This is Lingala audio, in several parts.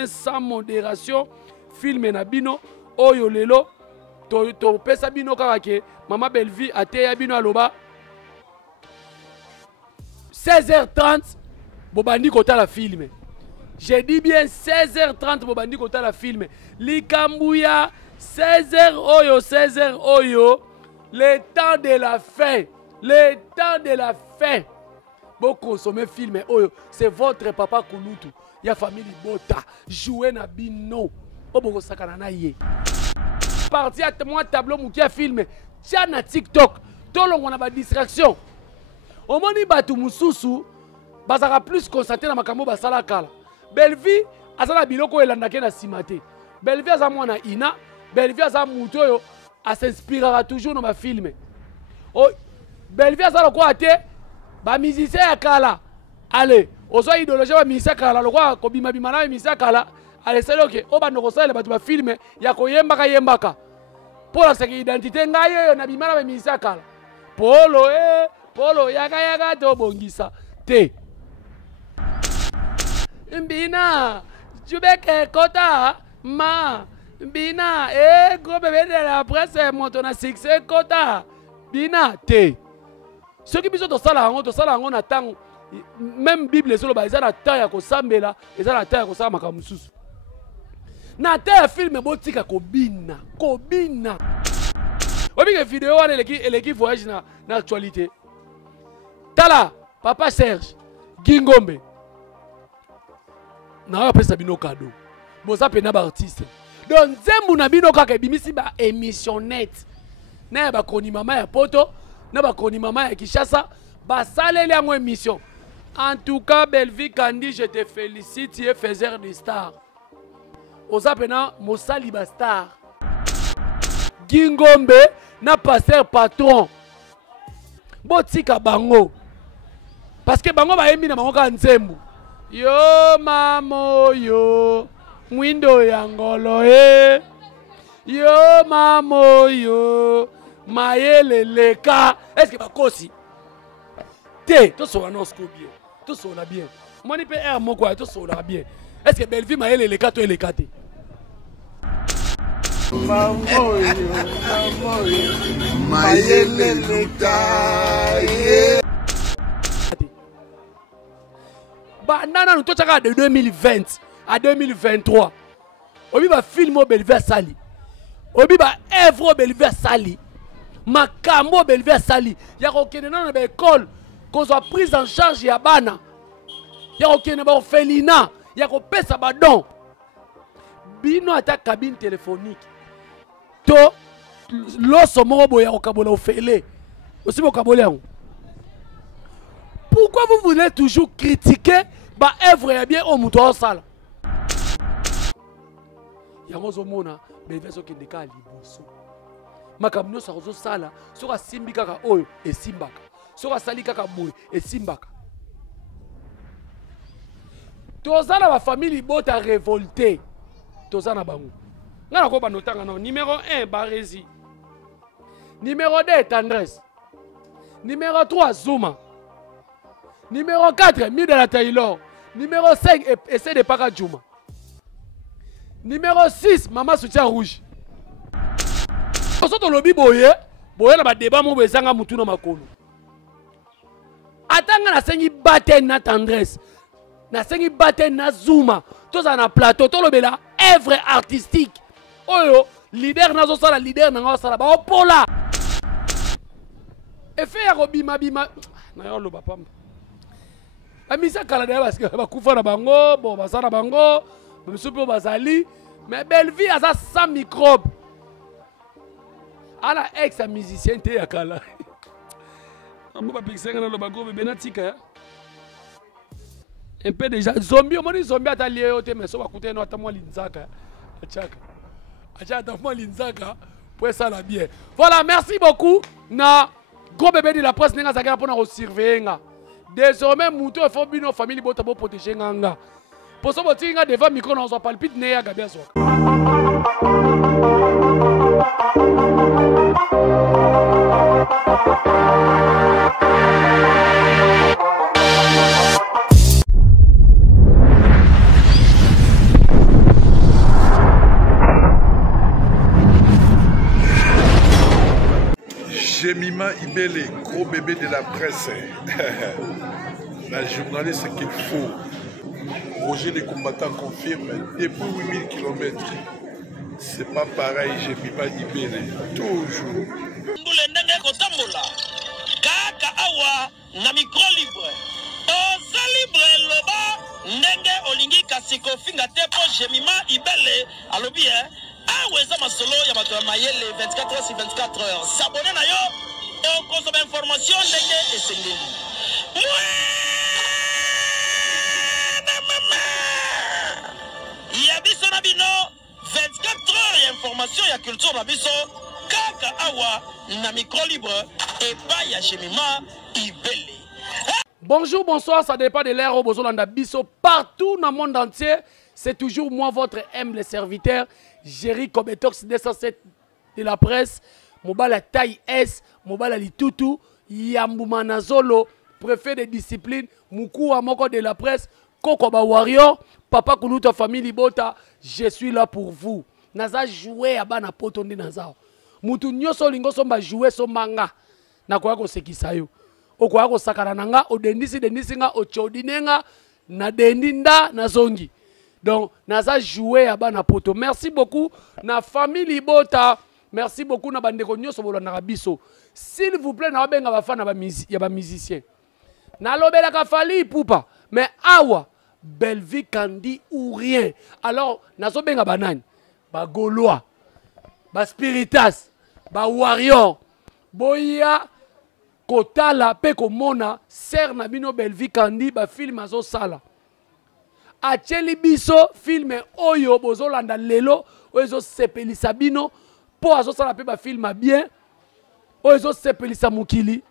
consommer sans modération film na bino oyo lelo to pesa bino kaka ke Mama Belle-Vie ateya bino aloba 16h30 bobandi kotala film. J'ai dit bien 16h30 bobandi kotala film. Likambuya 16h oyo 16h oyo le temps de la fin. Le temps de la fin. Bon consommer film oyo c'est votre papa Kulutu. Ya famille bota jouer na bino. Oboko sakana na ye. Parti à moi tableau moukia film. Tia na TikTok. Tolongo na ba distraction. Omoni batu mususu bazaka plus concentré na makambo basala kala. Belle-Vie azala biloko elandake na simate. Belle-Vie aza mwana ina. Belle-Vie aza mutu oyo s'inspirera toujours na ba film. Oh, Belle-Vie azala ko ate ba musicien ya kala. Allez, ozo idéologie ba musicien kala lokwa ko bima bima na musicien kala. Allez, c'est OK. O ba ndoko sala batu ba film ya ko yembaka yembaka. Pour la identité ngaye yo na bima na ba musicien kala. Polo yaga to bongisa te. Mbina Jubeke kota ma Mbina gros bébé de la presse monte na succès kota Bina te. Ceux qui biso sala ngo na tango même Bible solo ba ezala taya ko sambela ezala taya ko sala makamususu. Na taya film botika ko bina. Obi ke vidéo wana eleki voyage na actualité. Tala Papa Serge Gingombe. Na pesa bino cadeau. Boza pena ba artiste. Donc zembu na bino kaka bimisi ba émissionnette. Na ba koni mama ya poto, na ba koni mama ya Kishasa, ba saleli yango émission. En tout cas Belle-Vie Kandi, je te félicite, tu es faiseur de star. Oza pena mosali ba star. Gingombe na pasteur patron. Botika bango. Parce que bango ba yembi na bango ka nzembu. Yo mamo yo mwindo ya ngolo yo mamo yo mayele leka. Est-ce que bakosi te to so na bien to so na bien moni pe air moko to so na bien. Est-ce que Belle-Vie mayele leka to eleka te mamo yo mayele leka Nana nous tochaka de 2020 à 2023. Obi ba film au Belle-Vie sali. Obi ba œuvre Belle-Vie sali. Makambo Belle-Vie sali. Ya ko kene na ba école qu'on soit prise en charge ya bana. Ya ko kene ba orphelinat, ya ko pesa ba don. Bino ata cabine téléphonique. To loso moko boya ko kabola ofele. Aussi bo kabola yango. Pourquoi vous voulez toujours critiquer ba œuvre ya bien au muto sala? Yango zo mona Belle-Vie so kende ka liboso. Makamno sa zo sala, so ka simbi kaka oyo e simbaka. So ka sali kaka boy e simbaka. Tozana ba famille bota révolté. Tozana bango. Ngana ko ba notanga non numéro 1 Barési. Numéro 2 Tendresse. Numéro 3 Zuma. Numéro 4, Midela Taylor. Numéro 5, Essai de Paka Djouma. Numéro 6, Maman Soutien Rouge. Pour ce lobby boye, boye na ba débat mo bezanga mutu na makolo. Atanga na sengi bate na Tendresse. Na sengi bate na Zuma. Toza na plateau, to lobela œuvre artistique. Oyo, leader nazo sala leader na sala ba opola. Et faire bima bima. Na yo lo ba pamba. Amisa Canada parce que bakufa na bango, bon basala bango, msupo bazali, mais Belle-Vie a ça sans microbe. Ala ex musicien te yakala. Amo ba pixenga na lo bago be benatika. Un peu déjà zombie, on dit zombie atalié ote mais so bakute no atamwa linzaka. Achaka. Achaka atamwa linzaka pour ça la bien. Voilà, merci beaucoup na gros bébé de la presse nenga zakana pour na surveiller. Désormais, Mouto et Fobino, famille, bota bo protéger nganga. Pour ça, botinga nga devant micro, on s'en palpite, ne ya gabia soka. Ibele, gros bébé de la presse. La journaliste qu'il faut. Roger les combattants confirme, depuis 8000 km. C'est pas pareil, j'ai mis pas Ibele. Toujours. Kaka awa na micro libre. Oza libre loba ndenge olingi kasiko finga tepo jemima Ibele alobi aweza masolo ya bato ya mayele 24 heures sur 24 heures. S'abonner na yo et consommer information ndenge esengeli. Ya biso na bino 24 heures ya information ya culture na biso kaka awa na micro libre et pas ya jemima Ibele. Bonjour, bonsoir, ça dépend de l'ère au Bozolanda Bisso. Partout dans le monde entier, c'est toujours moi, votre humble serviteur, Jerry Kobetox 207 de la presse. Mobala taille S, Mobala Litutu, Yambuma Nazolo, préfet de discipline, Moukou Amoko de la presse, Kokoba Warrior, Papa Kuluta Family Bota, je suis là pour vous. Naza joué à Bana Potondi Nazao. Moutou Nyoso Lingo Somba joué son manga. Nakoya ko sekisayo. Okoya ko sakana nanga, o dendisi nga, o chodinenga, na dendinda, na zongi. Donc, naza joué à Bana Poto. Merci beaucoup, na famille Bota. Merci beaucoup, na bandeko nyoso bolanda biso. S'il vous plaît, na benga ba fana ya ba musicien. Na lobela ka fali poupa. Mais awa, belle vie Kandi ou rien. Alors, nazo benga banani. Ba Gaulois, ba Spiritas, ba Warrior, boya kotala pe komona ser na bino Belvi Kandi ba film azo sala. Acheli biso film oyo bozolanda lelo oyo sepelisa bino po azo sala pe ba film bien oyo sepelisa mukili.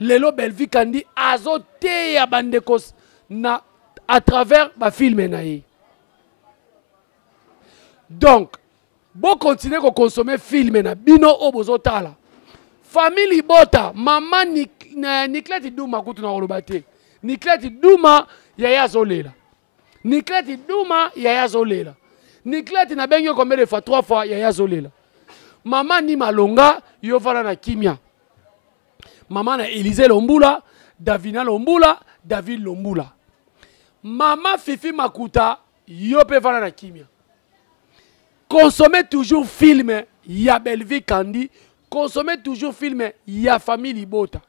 Lelo Belvi Kandi azo teya bandekos na à travers ba film na ye. Donc, bon continuer à consommer film na bino o bozotala. Famille Bota, maman Nikleti Douma kutu na olobate. Nikleti Douma yaya zolela. Nikleti Douma yaya zolela. Nikleti na benyo combien de fois 3 fois yaya zolela. Maman ni malonga yo fala na kimia. Maman na Élysée Lombula, Davina Lombula, David Lombula. Maman Fifi Makuta yo pe fala na kimia. Consommez toujours film ya Belvi Kandi. Consommez toujours film ya famille Bota.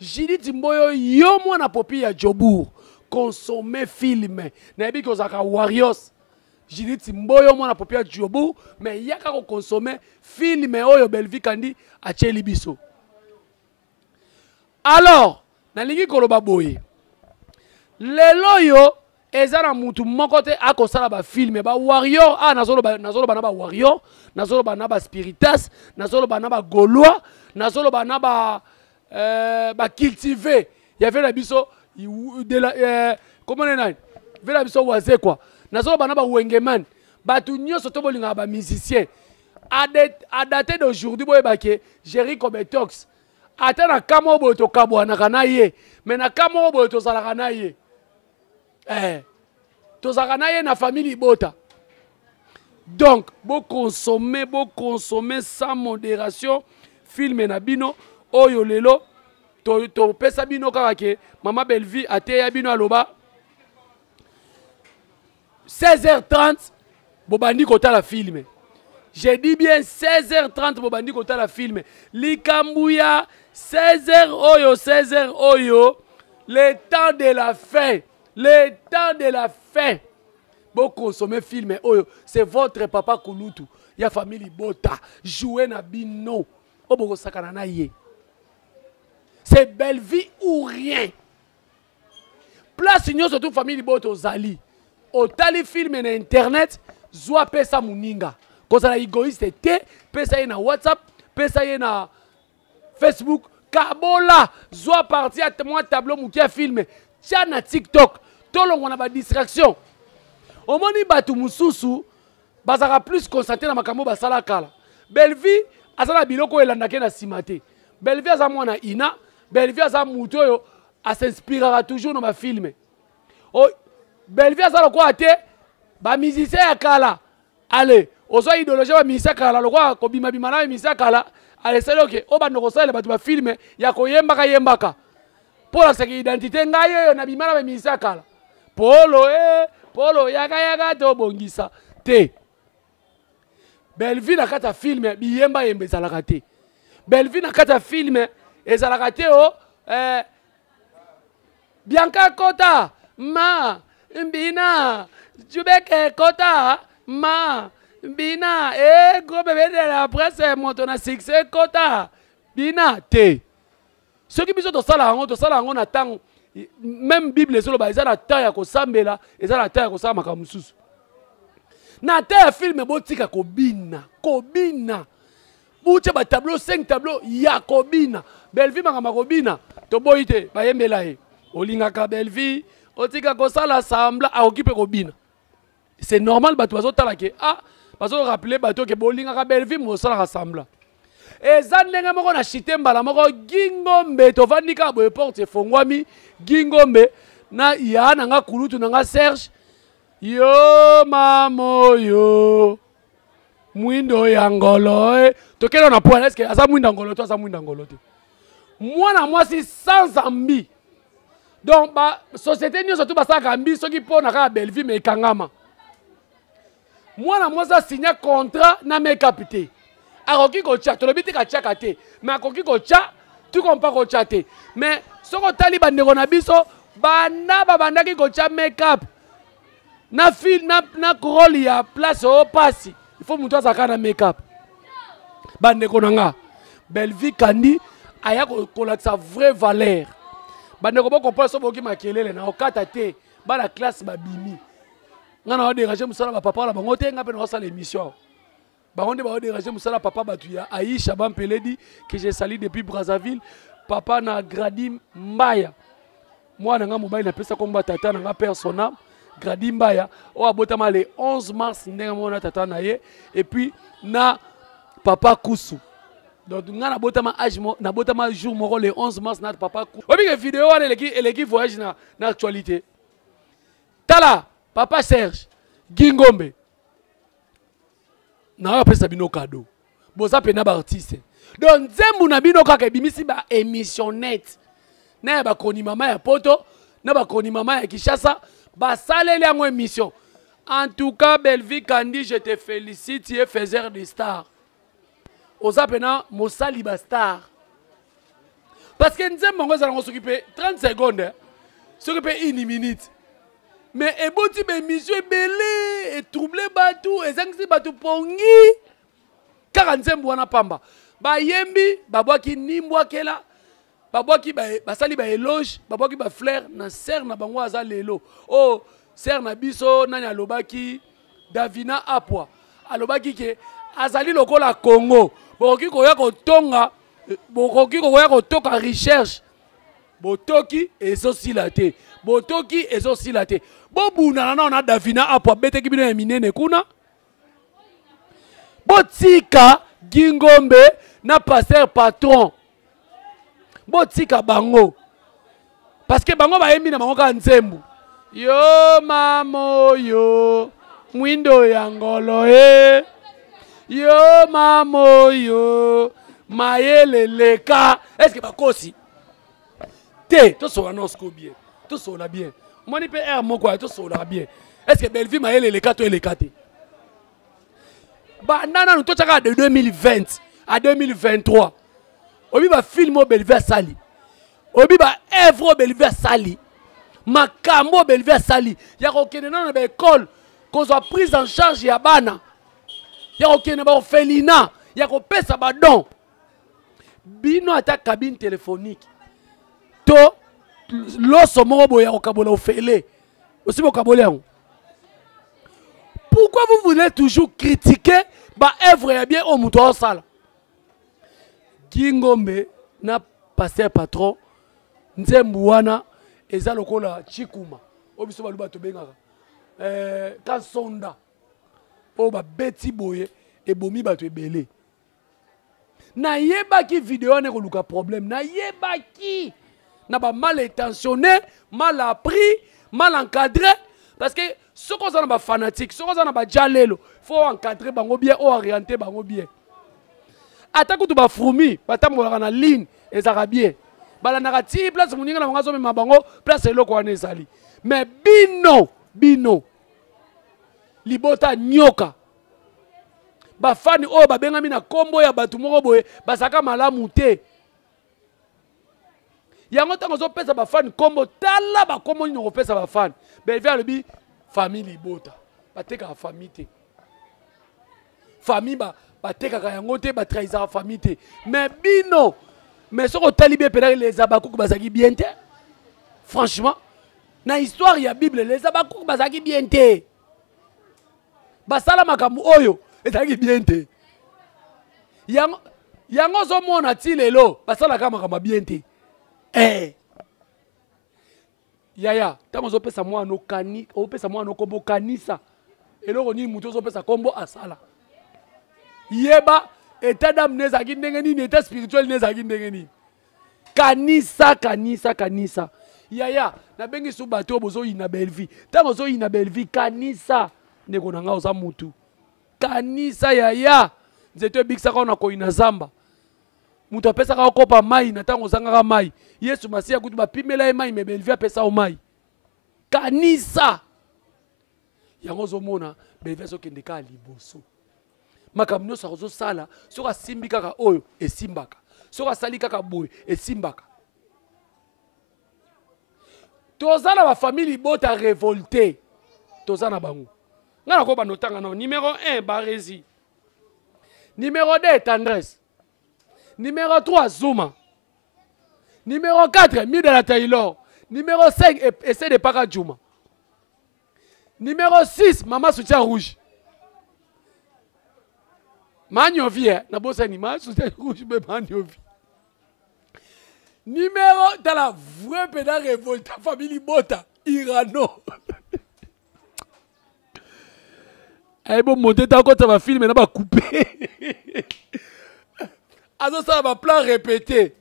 Jidith Mboyo yo mwana popi ya Jobour. Consommez film. Nabi kozaka Warriors. Jidith Mboyo mwana popi ya Jobour. Mais yaka ko consommer film oyo Belvi Kandi a Cheli Biso. Alors, nalingi koloba boye. Lelo yo ezana mutu mokote akosala ba film ba Warrior nazolo ba na ba Warrior nazolo ba na ba Spiritas nazolo ba na ba Gaulois nazolo ba na ba cultivé il y avait la biso de la comment on est vers la biso waze quoi nazolo ba na ba Wengeman ba tu nyoso to bolinga ba musicien à dater d'aujourd'hui boye ba ke Jerry Kobetox ata na kamo bo to kabwana kana ye mais na kamo bo to sala kana ye tozakana na famille Bota. Donc, bon consommer sans modération film na bino oyo lelo to pesa bino kaka ke mama Belvi ateya bino aloba 16h30 bobandi kotala film. J'ai dit bien 16h30 bobandi kotala film. Likambuya 16h oyo le temps de la fin. Le temps de la fin. Bon consommer film oyo, c'est votre papa Kulutu. Ya famille Bota. Jouer na bino. Oboko sakana na ye. C'est belle vie ou rien. Place nyo surtout famille Bota ozali. Otali film na internet, zwa pesa muninga. Kosa na égoïste te, pesa ye na WhatsApp, pesa ye na Facebook, kabola, zwa parti à moi tableau mukia film. Tia na TikTok, tolongo na ba distraction. Omoni batu mususu, bazaka plus concentré na makambo basala kala. Belvi azala biloko elandake na simate. Belvi aza mwana ina, Belvi aza mutu oyo s'inspirera toujours na ba film. O Belvi azala ko ate ba musicien ya kala. Allez, ozo idéologie ba misakala lokwa ko bima bima na misakala aleselo ke obanda ko sala batu ba filme ya ko yembaka yembaka pour la sécurité identité ngaye na bima na misakala polo yaga to bongisa te Belleville na kata filme biyemba yembe ezalaka te Belleville na kata filme ezalaka te o Bianca Kota ma mbina Jubeke Kota ma bina gros bébé de la presse monte na succès Kota bina te ceux qui biso to sala ngo na tango même Bible ezolo ba ezala ta ya ko sambela ezala ta ya ko sama ka mususu na ta film botika ko bina buche ba tableau 5 tableau ya ko bina Belleville mangama ko bina to boyite ba yembela e olinga ka Belleville otika ko sala sambla a occuper ko bina c'est normal bato bazo tala ke bazo rappeler bato ke bolinga ka Belleville mo sala ka sambla eza ndenge moko na chite mbala moko Gingombe tovandi ka boye porte efongwami Gingombe na ya na nga kulutu na nga Serge yo mamo yo mwindo ya ngolo tokelo na point est-ce que asa mwinda ngolo to asa mwinda ngolo te mwana mwasi sans ambi donc ba société nyonso to basaka ambi soki pona ka Belleville me ekangama mwana mwasi signé contrat na make-up te akoki kocha tolobi te kachaka te mais akoki kocha tu kompa kocha te mais soko tali bandeko na biso babandaki kocha make-up na fil na rôle ya place o pasi il faut mutu azaka na make-up bandeko na nga Belleville kandi aya kolakisa vraie valeur bandeko bokomprendre so boki makelele na okata te bana classe babimi nga na odéranger musala bapapa na bango te nga mpe na osala émission bango nde baodéranger musala papa batu ya Aïcha Bampeledi que j'ai sali depuis Brazzaville papa na Gradi Mbaya mwana nga mobali na pesa komba tata na nga persona Gradi Mbaya o abotama le 11 mars ndenge mona tata na ye et puis na papa Kusu donc nga na botama âge na botama jour moko le 11 mars na papa Kusu obi ke vidéo wana eleki voyage na actualité tala papa Serge Gingombe na pesa bino cadeau boza pena ba artiste donc nzembu na bino kaka ebimisi ba émissionnette na ba koni mama ya poto na ba koni mama ya Kishasa ba saleli yango émission en tout cas Belleville Kandi je te félicite tu es faiseur de stars oza pena mosali ba star parce que nzembu ngo za ngo s'occuper 30 secondes s'occuper 1 minute mais eboti ba émission ebele et troubler batou ezangisi batou pongi kaka nzembu wana pamba bayembi babwaki nimbwakela babwaki basali ba éloge babwaki ba fleur na ser na bango aza lelo oh ser na biso nani alobaki Davina Apwa alobaki ke azali lokola Congo bokoki koya kotonga bokoki koya kotoka recherche botoki ezosila te botoki ezosila te bobuna na Davina Apwa beteki bino ya minene kuna botika Gingombe na pasteur patron botika bango parce que bango bayembi na bango ka nzembu yo mamo yo mwindo ya ngolo yo mamo yo mayele leka est-ce que bakosi te to so na osko bien to so la bien moni pe air moko to so la bien est-ce que Belleville mayele leka to eleka te ba nana nous tochaka de 2020 à 2023 obi ba film au Belleville sali obi ba œuvre au Belleville sali makambo Belleville sali ya ko kene na ba école qu'on soit prise en charge ya bana ya ko kene ba orphelinat ya ko pesa ba don bino ata cabine téléphonique to loso moko boya ko kabola ofele aussi bo kabola yango. Pourquoi vous voulez toujours critiquer ba œuvre ya bien au muto sala Gingombe na pasteur patron nzembu wana eza lokola chikuma obiso baluba to bengaka kasonda o ba beti boye ebomi bato ebele na yebaki vidéo ne ko luka problème na yebaki na ba mal intentionné mal appris mal encadré parce que Ce qu'on a des fanatiques, ce qu'on a des jalelo, il faut encadrer bango bien ou orienter bango bien. Attaque tout ba fourmi, batam ko na ligne et ça bien. Bala na ti place muninga na bango me bango place eloko wana ezali. Mais bino libota nyoka. Ba fani o ba benga mina kombo ya batu moko boye basaka malamu te. Yango tango zo pesa ba fani kombo tala ba kombo ni ko pesa ba fani. Belvia lobi famille libota. Ba teka famille te. Famille ba teka ka yango te ba trahisa famille te. Mais bino mais ce qu'on talibé peut-être les abakouk bazaki bien te. Franchement, na histoire ya Bible les abakouk bazaki bien te. Basala makambo oyo ezaki bien te. Yango zo mona ti lelo basala ka makambo bien te. Yaya, tango zo pesa moi no kani, o pesa moi no kombo kanisa. Eloko ni muto zo pesa kombo asala. Yeba état d'âme nezaki ndenge nini, état spirituel nezaki ndenge nini. Kanisa. Yaya, na bengi su bato bozo ina belle vie. Tango zo ina belle vie kanisa. Neko nanga oza mutu. Kanisa yaya. Nzeto bikisa ka na ko ina zamba. Mutu apesa ka kopa mai na tango zanga mai. Yesu masia kutu ba pimela mai me belle vie apesa o mai. Kanisa. Yango zo mona belle vie so kende ka liboso. Makamno sa zo sala soka simbi kaka oyo esimbaka. Soka sali kaka boy esimbaka. Tozana ba famille bota révolté. Tozana bango. Ngana ko ba notanga na numéro 1 Barési. Numéro 2 Tendresse. Numéro 3 Zuma. Numéro 4 Midela Taylor. Numéro 5 Essai de Paka Juma. Numéro 6 Maman Soutien Rouge. Maniovi, na bossa ni ma soutien rouge be Maniovi. Numéro dans la vraie pédale révolte famille Bota Irano. Eh bon monter ta côté va filmer na ba couper. Azo ça va plan répété.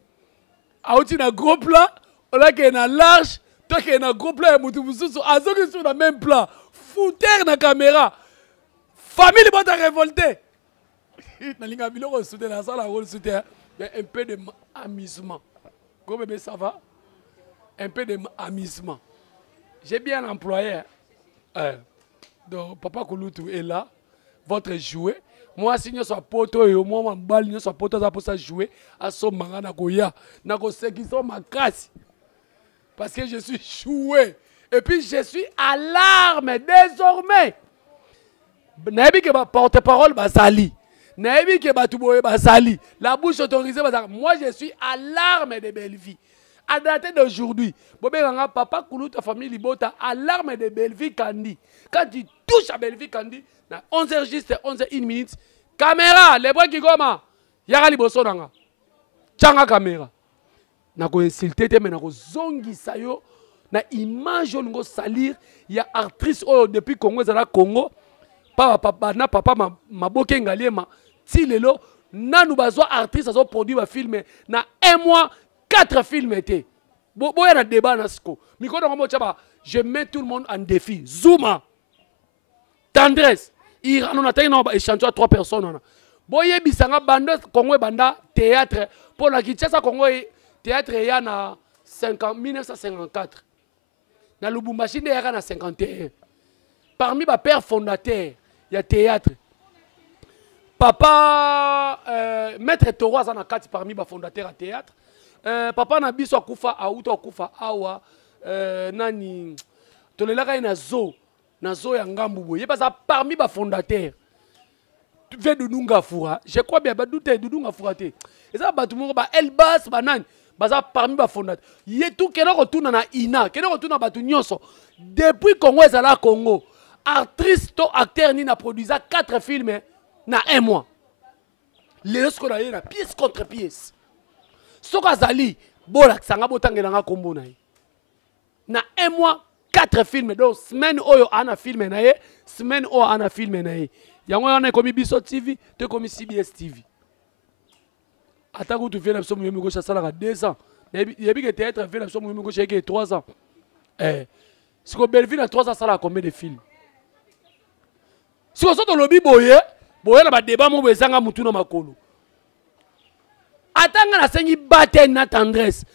Aouti na gros plan, on a que na large, toi que na gros plan mutu mususu azo que sur le même plan. Fouter na caméra. Famille Bota révolté. Nalinga biloko soutien na sala rôle soutien. Un peu de amusement. Go bébé ça va? Un peu de amusement. J'ai bien employé. Donc papa Kouloutou est là. Votre jouet. Moi si nous sommes poto et moi mon balle nous sommes poto ça pour ça jouer à son manga na goya. Na go qui sont ma casse. Parce que je suis joué. Et puis je suis à l'arme désormais. Nabi que ma porte-parole basali. Naïbi ke batouboye basali. La bouche autorisée basali. Moi je suis à l'arme de belle vie. À dater d'aujourd'hui, Bobé Ranga, papa Koulou, ta famille Libota, à l'arme de Belleville Kandi. Quand tu touches à Belleville Kandi, na 11h juste 11h1 minute, caméra, les bois qui goma, yara liboso nanga. Tchanga caméra. Nako insulté te mais nako zongi sayo, na image ngo salir, ya actrice oh depuis Congo zala Congo, papa na papa maboke ngaliema, ti lelo nanu bazwa artiste azo produit ba film na 1 mois 4 films étaient. Boya na débat na siko. Mikono ngomo chaba, je mets tout le monde en défi. Zuma. Tendresse. Irano na tayi na échantillon 3 personnes. Boye bisanga banda Congo banda théâtre pour la Kinshasa Congo théâtre ya na 1954. Na Lubumbashi nde ya na 51. Parmi ba père fondateur ya théâtre. Papa maître Toro azana kati parmi ba fondateur à théâtre. Papa na biso akufa auto akufa awa nani tolelaka na zo ya ngambu boye parce parmi ba fondateur ve Doudou Fura je crois bien ba douter Doudou Fura te eza batu moko ba Elbas banani baza parmi ba fondateur ye tout kena retourna na ina kena retourna batu nyonso depuis Congo ezala Congo actrice to acteur ni na produisa 4 films na 1 mois les ce qu'on a na pièce contre pièce. Soka Zali, bola sanga botangela nga kombo na ye. Na 1 mois 4 films donc semaine oyo ana film na ye, semaine oyo ana film na ye. Yango yana komi Biso TV, te komi CBS TV. Atako tu fais la somme yemi ko sala 2 ans. Yebi que théâtre fait la somme yemi ko cheke 3 ans. Siko Belleville a 3 ans sala combien de films? Si on sort le lobby boye na ba débat mo bezanga mutu na makolo. Atanga na sengi bate na tendresse.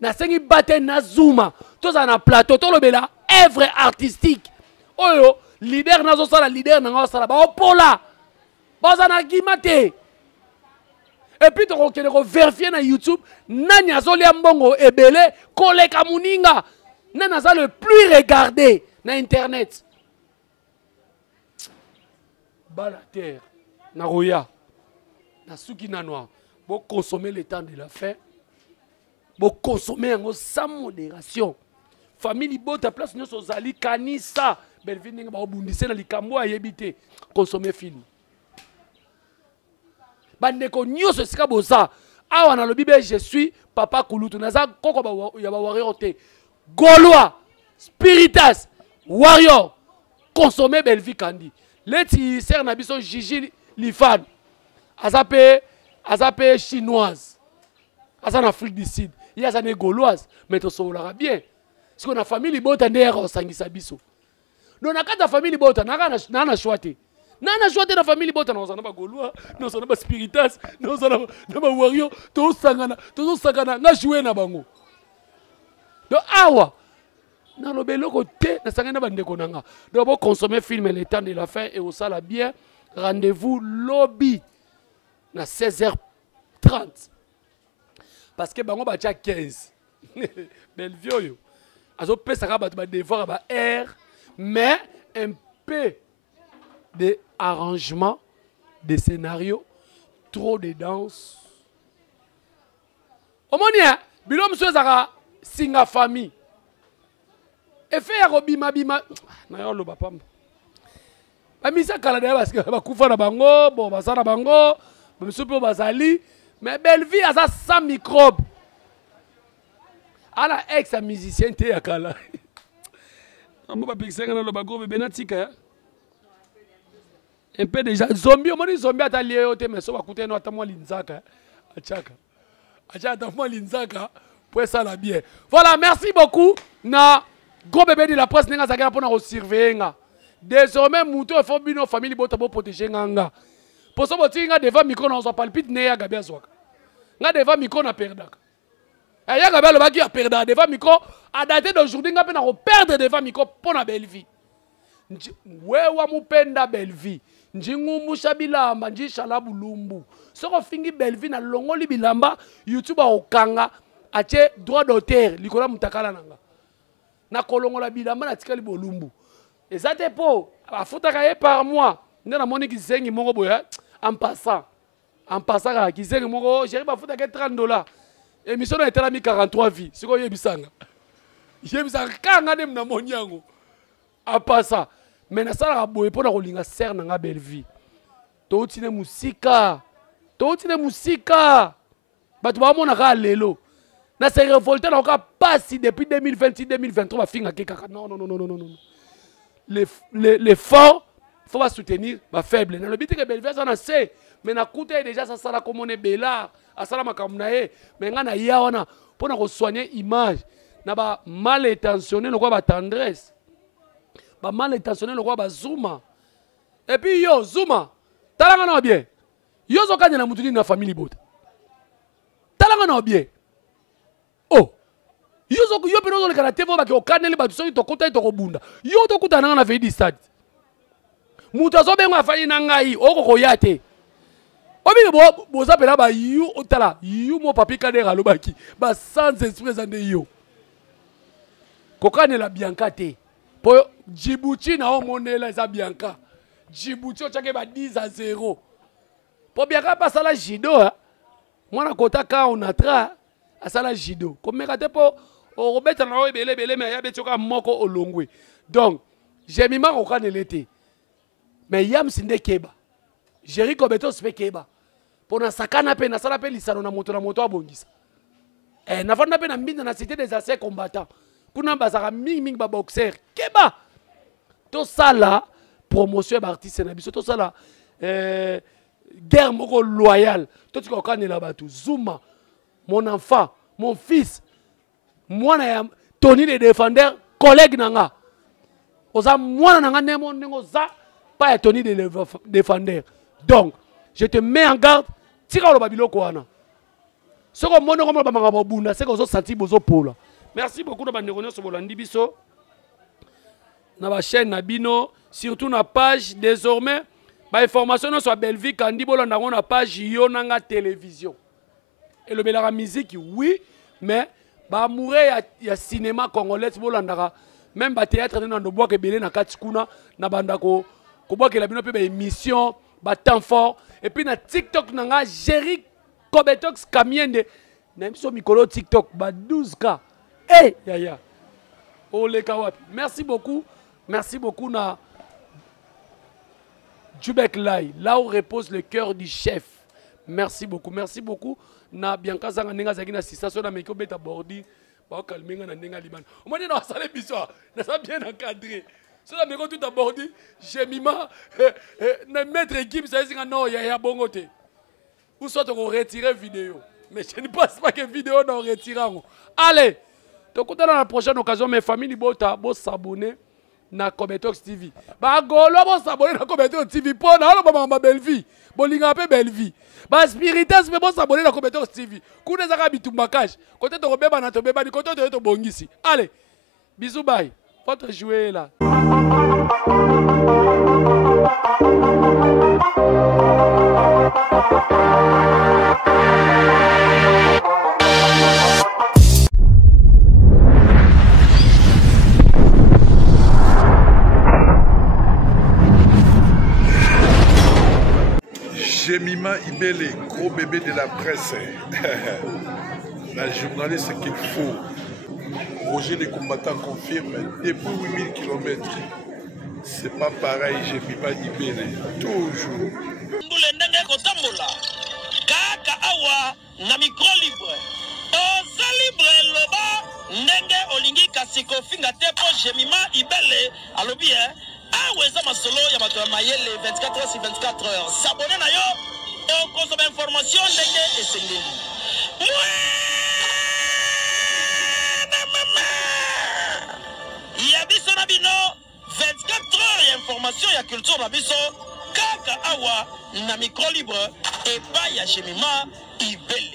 Na sengi bate na Zuma. Tous na plateau to lobela œuvre artistique. Oyo leader nazo sala leader na sala ba opola. Baza na gimate. Et puis tu vas vérifier sur YouTube, nani azoli mbongo ebele koleka muninga. Nani aza le plus regardé na internet. Bala terre, na roya, na suki na noir. Vous consommer le temps de la fin. Vous consommer sans modération. Famille bota place nous sozali kanisa. Belvin ninga ba bundise na likambo ayebite. Consommer film. Bandeko nyonso sika boza awa na lobi be je suis papa Kulutu naza koko ya ba warrior te Gaulois Spiritas warrior consommer Belvi Kandi leti ser na biso Gigi Lifan azape chinoise asa en Afrique du Sud il y a des Gauloises mais to solara bien parce que na famille bota ndero sangisa biso donc na kata famille bota na choite Nana choisi la famille bota nous na ba Gaulois nous na ba Spiritas nous na ba warrior to sangana na jouer na bango donc awa na lobelo côté na sangana ba ndeko nanga donc bon consommer film le temps de la fin et au sala bien rendez-vous lobby na 16h30 parce que bango ba tia 15 Belvio yo azo pesa ka ba devoir ba air mais un peu des arrangements, des scénarios, trop de danse. Au moins, bilo monsieur Zara, singa famille. Et fait ya bima. Na yo lo bapam. Ba misa kala da parce que ba kufa na bango, bon basana bango, monsieur po bazali, mais belle vie a ça sans microbe. Ala ex musicien te ya kala. Amo ba pixenga na lo bago be benatika. Un peu déjà zombie on dit zombie atalié au mais so bakute no atamwa linzaka achaka atamwa linzaka pour ça la bien voilà merci beaucoup na gros bébé de la presse ninga zakana pour na surveiller désormais muto il faut bino famille bota bo protéger nganga pour ça botinga devant micro na so palpite ne ya gabia zwaka nga devant micro na perdaka et ya gabia le baki a perdre devant micro à dater d'aujourd'hui nga pe na perdre devant micro pour na belle vie wewa mupenda belle vie njingumusha bilamba njishala bulumbu soko fingi belvi na longoli bilamba YouTube okanga ache droit d'auteur likola mutakala nanga na kolongola bilamba na tikali bolumbu ezate po afutaka ye par mois ndena moni kizengi moko boya en passant ka kizengi moko j'arrive à futa ke $30 émission na etala mi 43 vies siko yebisanga kanga dem na monyango en passant mais na sala boye pona kolinga ser na nga belle vie totine musika batu ba mona ka lelo na se révolter na ka passer depuis 2026 2023 ba finga ke kaka non les forts faut pas soutenir ba faible na le biti que belle vie ça na se mais na kuta déjà ça sala comme on est bela asala makamna e mais nga na ya wana pona ko soigner image na ba mal intentionné no ba tendresse ba mal intentionné le roi ba Zuma et puis yo Zuma talanga na bien yo zo kanya na mutuni na famille bota talanga na bien oh yo zo yo peno le kana tevo ba ke okanele ba tsoki to kota to kobunda yo to kutana na veidi stade mutu zo benga fa ina ngai oko koyate obi bo za pela ba yu otala yu mo papi kadera lobaki ba sans esprit ande yo kokanela Bianca te po Djibouti na omonela eza Bianca Djibouti ochake ba 10-0 po Bianca pa sala judo mwana kota ka onatra asala judo komeka te po robeta na ebele mais ya betioka moko olongwe donc j'ai mis ma kokanela te mais yam sinde keba Jericho beto spe keba pona sakana pe na sala pe lisano na moto abongisa na fanda pe na mbinda na cité des anciens combattants kuna bazaka mingi ba boxer keba to sala promotion ba artiste na biso to sala guerre moko loyale to tika kanela batu Zuma mon enfant mon fils mwana ya Tony le défendeur collègue nanga oza mwana nanga nemo nengo za pas étonné de défendre. Donc, je te mets en garde. Tira le babilo kouana. Ce qu'on m'a dit, c'est qu'on senti besoin pour. Merci beaucoup de m'avoir sur Bolandi Biso. Dans la chaîne Nabino, surtout na page désormais, bah information sur Belleville Kandi Bolanda on a page Yonanga télévision. Et le la musique oui, mais bah mourir il y a cinéma congolais Bolanda même bah théâtre dans le bois que belé na katikuna na bandako ko bois que la bino pe émission ba temps fort et puis na TikTok nanga Jerry Kobetox Kamiende na biso mikolo TikTok ba 12K. Eh ya. Ole kawapi. Merci beaucoup na Djubek Lai, là où repose le cœur du chef. Merci beaucoup na Bianca Zanga Nenga Zagina Sissaso na Meko Beta Bordi. Ba calminga na Nenga Liban. On m'a dit non, ça les bisois, ça bien encadré. Ça la Meko tout abordi, j'ai mima na mettre équipe ça dit non, ya bongote. Ou soit on retirer vidéo. Mais je ne pense pas que vidéo non retirant. Allez, donc dans la prochaine occasion mes familles bota bo s'abonner na Kobetox TV. Ba golo bo s'abonner na Kobetox TV pour na lo ba belle vie. Bolinga pe belle vie. Ba spiritas pe bo s'abonner na Kobetox TV. Kuna zaka bitumba cash. Côté to beba na to beba ni côté to bongisi. Allez. Bisous bye. Faut jouer là. Jemima Ibele, gros bébé de la presse. La journaliste qu'il faut. Roger les combattants confirme, depuis 8000 km, c'est pas pareil, Jemima Ibele. Toujours. Kaka awa na micro libre. Oza libre loba ndenge olingi kasiko finga tepo Jemima Ibele alobi aweza masolo ya bato ya mayele 24 heures sur 24 heures. S'abonner na yo et consommer information ndenge esengeli. Ya biso na bino 24 heures ya information ya culture na biso kaka awa na micro libre et pas ya Jemima Ibele.